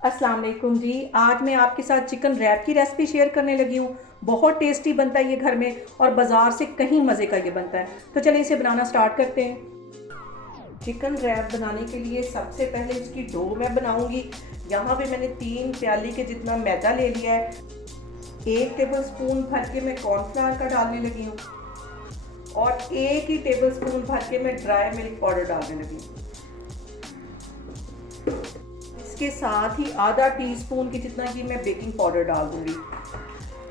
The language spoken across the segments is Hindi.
अस्सलाम वालेकुम जी। आज मैं आपके साथ चिकन रैप की रेसिपी शेयर करने लगी हूँ। बहुत टेस्टी बनता है ये घर में और बाज़ार से कहीं मज़े का ये बनता है। तो चलिए इसे बनाना स्टार्ट करते हैं। चिकन रैप बनाने के लिए सबसे पहले इसकी डो मैं बनाऊंगी। यहाँ पे मैंने 3 प्याली के जितना मैदा ले लिया है। 1 टेबल स्पून भर के मैं कॉर्नफ्लावर का डालने लगी हूँ और 1 ही टेबल स्पून भर के मैं ड्राई मिल्क पाउडर डालने लगी हूँ। इसके साथ ही आधा टीस्पून की जितना कि मैं बेकिंग पाउडर डाल दूंगी।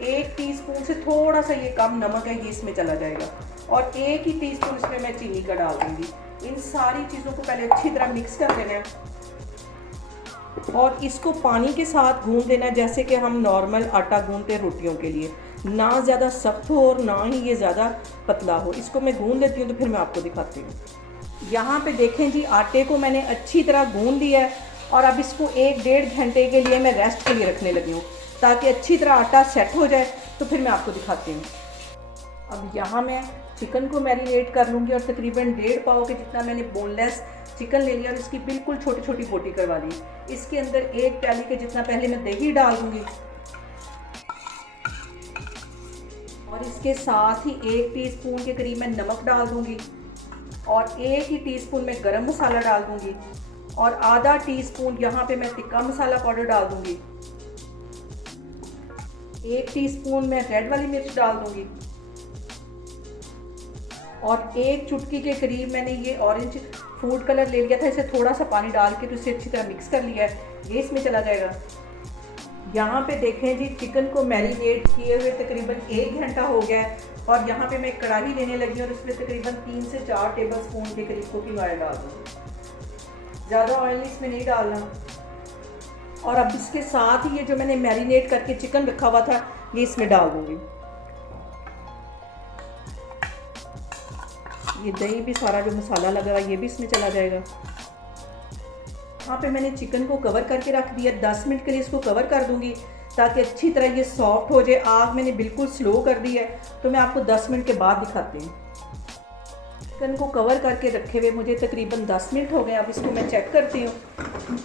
1 टीस्पून से थोड़ा सा ये कम नमक है, ये इसमें चला जाएगा और 1 ही टीस्पून इसमें मैं चीनी का डाल दूंगी। इन सारी चीज़ों को पहले अच्छी तरह मिक्स कर देना है और इसको पानी के साथ गूंद देना, जैसे कि हम नॉर्मल आटा गूंदते हैं रोटियों के लिए। ना ज़्यादा सख्त हो और ना ही ये ज़्यादा पतला हो। इसको मैं गूंद लेती हूँ तो फिर मैं आपको दिखाती हूँ। यहाँ पे देखें जी, आटे को मैंने अच्छी तरह गूंद लिया है और अब इसको 1-1.5 घंटे के लिए मैं रेस्ट के लिए रखने लगी हूँ ताकि अच्छी तरह आटा सेट हो जाए। तो फिर मैं आपको दिखाती हूँ। अब यहाँ मैं चिकन को मैरिनेट कर लूँगी और तकरीबन 1.5 पाव के जितना मैंने बोनलेस चिकन ले लिया और इसकी बिल्कुल छोटी छोटी बोटी करवा ली। इसके अंदर 1 प्याली के जितना पहले मैं दही डाल दूँगी और इसके साथ ही 1 टीस्पून के करीब मैं नमक डाल दूँगी और 1 ही टीस्पून मैं गरम मसाला डाल दूँगी और आधा टीस्पून यहाँ पे मैं टिक्का मसाला पाउडर डाल दूँगी। 1 टीस्पून मैं रेड वाली मिर्च डाल दूँगी और 1 चुटकी के करीब मैंने ये ऑरेंज फूड कलर ले लिया था। इसे थोड़ा सा पानी डाल के तो इसे अच्छी तरह मिक्स कर लिया है, ये इसमें चला जाएगा। यहाँ पे देखें जी, चिकन को मैरिनेट किए हुए तकरीबन 1 घंटा हो गया है और यहाँ पे मैं कढ़ाई लेने लगी और उसमें तकरीबन 3 से 4 टेबल स्पून के करीब कुकिंग ऑयल डाल दूँगी। ज़्यादा ऑयल इसमें नहीं डालना। और अब इसके साथ ही ये जो मैंने मैरिनेट करके चिकन रखा हुआ था ये इसमें डाल दूँगी। ये दही भी, सारा जो मसाला लगा हुआ ये भी इसमें चला जाएगा। यहाँ पे मैंने चिकन को कवर करके रख दिया। 10 मिनट के लिए इसको कवर कर दूंगी ताकि अच्छी तरह ये सॉफ्ट हो जाए। आग मैंने बिल्कुल स्लो कर दी है तो मैं आपको 10 मिनट के बाद दिखाती हूँ। चिकन को कवर करके रखे हुए मुझे तकरीबन 10 मिनट हो गए। अब इसको मैं चेक करती हूँ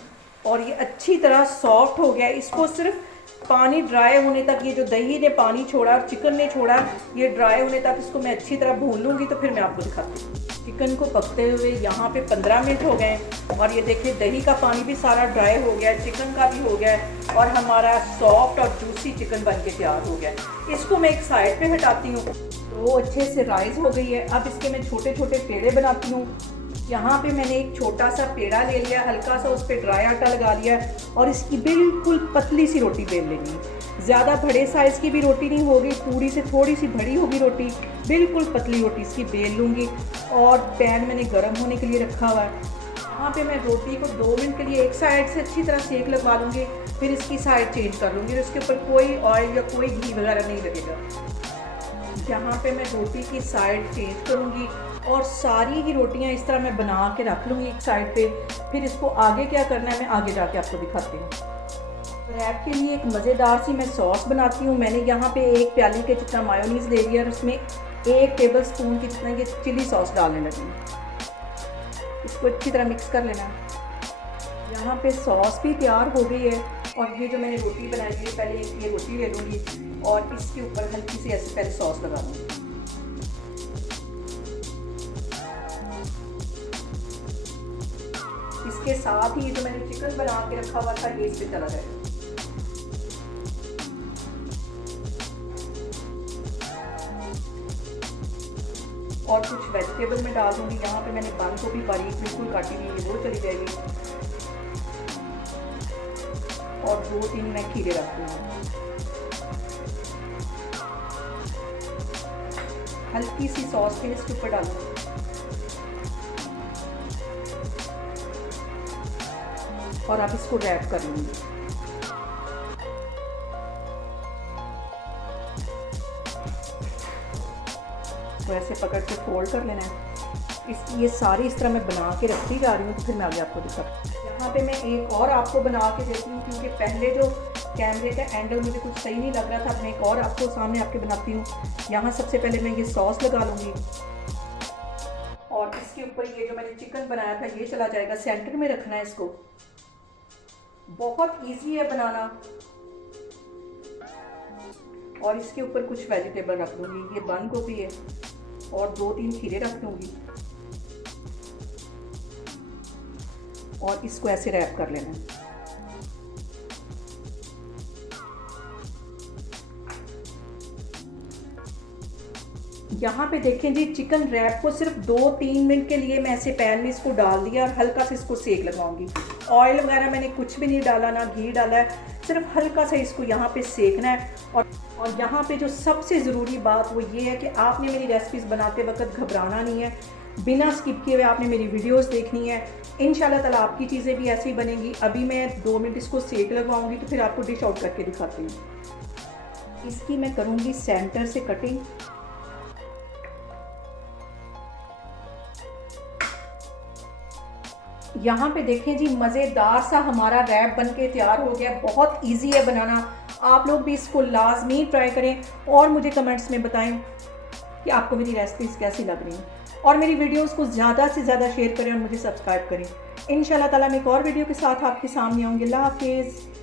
और ये अच्छी तरह सॉफ्ट हो गया है। इसको सिर्फ पानी ड्राई होने तक, ये जो दही ने पानी छोड़ा और चिकन ने छोड़ा, ये ड्राई होने तक इसको मैं अच्छी तरह भून लूँगी तो फिर मैं आपको दिखाती हूँ। चिकन को पकते हुए यहाँ पे 15 मिनट हो गए और ये देखिए दही का पानी भी सारा ड्राई हो गया है, चिकन का भी हो गया है और हमारा सॉफ्ट और जूसी चिकन बन के तैयार हो गया है। इसको मैं एक साइड पे हटाती हूँ तो वो अच्छे से राइस हो गई है। अब इसके मैं छोटे छोटे पेड़े बनाती हूँ। यहाँ पे मैंने एक छोटा सा पेड़ा ले लिया, हल्का सा उस पर ड्राई आटा लगा लिया और इसकी बिल्कुल पतली सी रोटी बेल लेनी है। ज़्यादा बड़े साइज़ की भी रोटी नहीं होगी, पूरी से थोड़ी सी बड़ी होगी रोटी। बिल्कुल पतली रोटी इसकी बेल लूँगी और पैन मैंने गर्म होने के लिए रखा हुआ है। यहाँ पे मैं रोटी को 2 मिनट के लिए एक साइड से अच्छी तरह सेक लगवा लूँगी, फिर इसकी साइड चेंज कर लूँगी। इसके ऊपर कोई ऑयल या कोई घी वगैरह नहीं लगेगा। यहाँ पे मैं रोटी की साइड चेंज करूँगी और सारी ही रोटियाँ इस तरह मैं बना के रख लूँगी एक साइड पे। फिर इसको आगे क्या करना है मैं आगे जाके आपको दिखाती हूँ। रैप के लिए एक मज़ेदार सी मैं सॉस बनाती हूँ। मैंने यहाँ पे 1 प्याली के जितना मायोनीज़ ले लिया और उसमें 1 टेबल स्पून की जितना ये चिली सॉस डालने लगी। इसको अच्छी तरह मिक्स कर लेना। यहाँ पे सॉस भी तैयार हो गई है और ये जो मैंने रोटी बनाई है, पहले ये रोटी ले लूँगी और इसके ऊपर हल्की सी ऐसे पहले सॉस लगा दूँगी। इसके साथ ही जो मैंने चिकन बना के रखा हुआ था ये इस पे चला जाएगा। और कुछ वेजिटेबल मैं डाल दूँगी। यहाँ पे मैंने बंद गोभी बारीक बिल्कुल काटी हुई है, वो चली जाएगी और 2-3 मैं खीरे रख दूँगी। हल्की सी सॉस फिर इसके ऊपर डालूँगी और अब इसको रैप कर लूँगी। तो ऐसे पकड़ के फोल्ड कर लेना है। ये सारी इस तरह मैं बना के रखती जा रही हूँ तो फिर मैं आगे आपको दिखाती हूँ। यहाँ पे मैं एक और आपको बना के देती हूँ क्योंकि पहले जो कैमरे का एंगल मुझे कुछ सही नहीं लग रहा था। मैं एक और आपको सामने आपके बनाती हूँ। यहाँ सबसे पहले मैं ये सॉस लगा लूँगी और इसके ऊपर ये जो मैंने चिकन बनाया था ये चला जाएगा। सेंटर में रखना है इसको बहुत इजी है बनाना। और इसके ऊपर कुछ वेजिटेबल रख दूंगी, ये बंद गोभी है और 2-3 खीरे रख दूंगी और इसको ऐसे रैप कर लेना है। यहाँ पे देखें जी, चिकन रैप को सिर्फ 2-3 मिनट के लिए मैं ऐसे पैन में इसको डाल दिया और हल्का से इसको सेक लगाऊंगी। ऑयल वगैरह मैंने कुछ भी नहीं डाला, ना घी डाला है, सिर्फ हल्का सा इसको यहाँ पे सेकना है। और यहाँ पे जो सबसे ज़रूरी बात वो ये है कि आपने मेरी रेसिपीज़ बनाते वक्त घबराना नहीं है, बिना स्किप किए हुए आपने मेरी वीडियोस देखनी है। इंशाल्लाह ताला आपकी चीज़ें भी ऐसी ही बनेंगी। अभी मैं 2 मिनट इसको सेक लगवाऊंगी तो फिर आपको डिश आउट करके दिखाती हूँ। इसकी मैं करूँगी सेंटर से कटिंग। यहाँ पे देखें जी, मज़ेदार सा हमारा रैप बनके तैयार हो गया। बहुत इजी है बनाना, आप लोग भी इसको लाजमी ट्राई करें और मुझे कमेंट्स में बताएं कि आपको मेरी रेसिपीज़ कैसी लग रही हैं। और मेरी वीडियोस को ज़्यादा से ज़्यादा शेयर करें और मुझे सब्सक्राइब करें। इंशाल्लाह ताला मैं एक और वीडियो के साथ आपके सामने आऊँगी। अल्लाह हाफिज़।